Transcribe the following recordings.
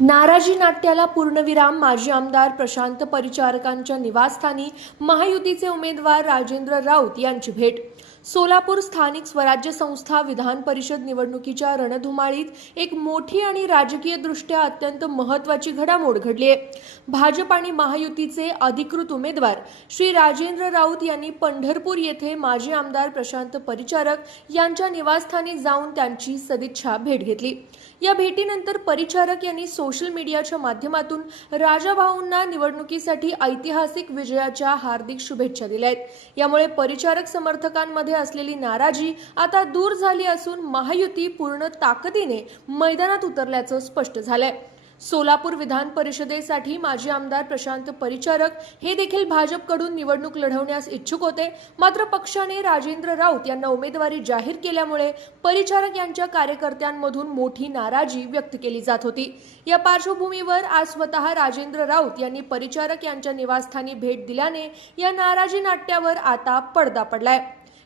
नाराजी नाट्याला पूर्णविराम. माजी आमदार प्रशांत परिचारकांच्या निवासस्थानी महायुतीचे उमेदवार राजेंद्र राऊत यांची भेट. सोलापूर स्थानिक स्वराज्य संस्था विधान परिषद निवडणुकीच्या रणधुमाळीत एक मोठी आणि राजकीयदृष्ट्या अत्यंत महत्त्वाची घडामोड घडली आहे. भाजप आणि महायुतीचे अधिकृत उमेदवार श्री राजेंद्र राऊत यांनी पंढरपूर येथे माजी आमदार प्रशांत परिचारक यांच्या निवासस्थानी जाऊन त्यांची सदिच्छा भेट घेतली. या भेटीनंतर परिचारक यांनी सोशल मीडियाच्या माध्यमातून राजाभाऊंना निवडणुकीसाठी ऐतिहासिक विजयाच्या हार्दिक शुभेच्छा दिल्या आहेत. यामुळे परिचारक समर्थकांमध्ये असलेली नाराजी आता दूर झाली असून महायुती पूर्ण ताकदीने मैदानात उतरल्याचं स्पष्ट झालंय. सोलापूर विधान परिषदेसाठी माजी आमदार प्रशांत परिचारक हे देखील भाजपकडून निवडणूक लढवण्यास इच्छुक होते. मात्र पक्षाने राजेंद्र राऊत यांना उमेदवारी जाहीर केल्यामुळे परिचारक यांच्या कार्यकर्त्यांमधून मोठी नाराजी व्यक्त केली जात होती. या पार्श्वभूमीवर आज स्वतः राजेंद्र राऊत यांनी परिचारक यांच्या निवासस्थानी भेट दिल्याने या नाराजी नाट्यावर आता पडदा पडलाय.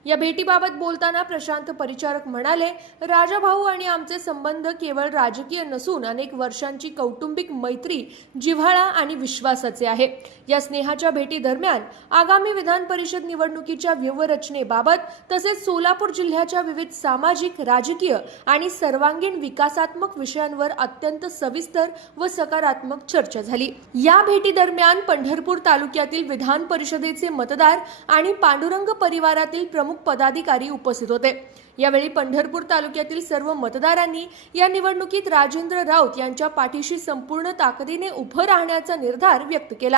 या भेटीबाबत बोलताना प्रशांत परिचारक म्हणाले, राजाभाऊ आणि आमचे संबंध केवळ राजकीय नसून अनेक वर्षांची कौटुंबिक मैत्री, जिव्हाळा आणि विश्वासाचे आहे. या स्नेहाच्या भेटी दरम्यान आगामी विधान परिषद निवडणुकीच्या व्यूहरचनेबाबत तसेच सोलापूर जिल्ह्याच्या विविध सामाजिक, राजकीय आणि सर्वांगीण विकासात्मक विषयांवर अत्यंत सविस्तर व सकारात्मक चर्चा झाली. या भेटी दरम्यान पंढरपूर तालुक्यातील विधान परिषदेचे मतदार आणि पांडुरंग परिवारातील प्रमुख पदाधिकारी उपस्थित होते. यावेळी पंढरपूर तालुक्यातील सर्व मतदारांनी या निवडणुकीत राजेंद्र राऊत यांच्या पाठीशी संपूर्ण ताकदीने उभं राहण्याचा निर्धार व्यक्त केला.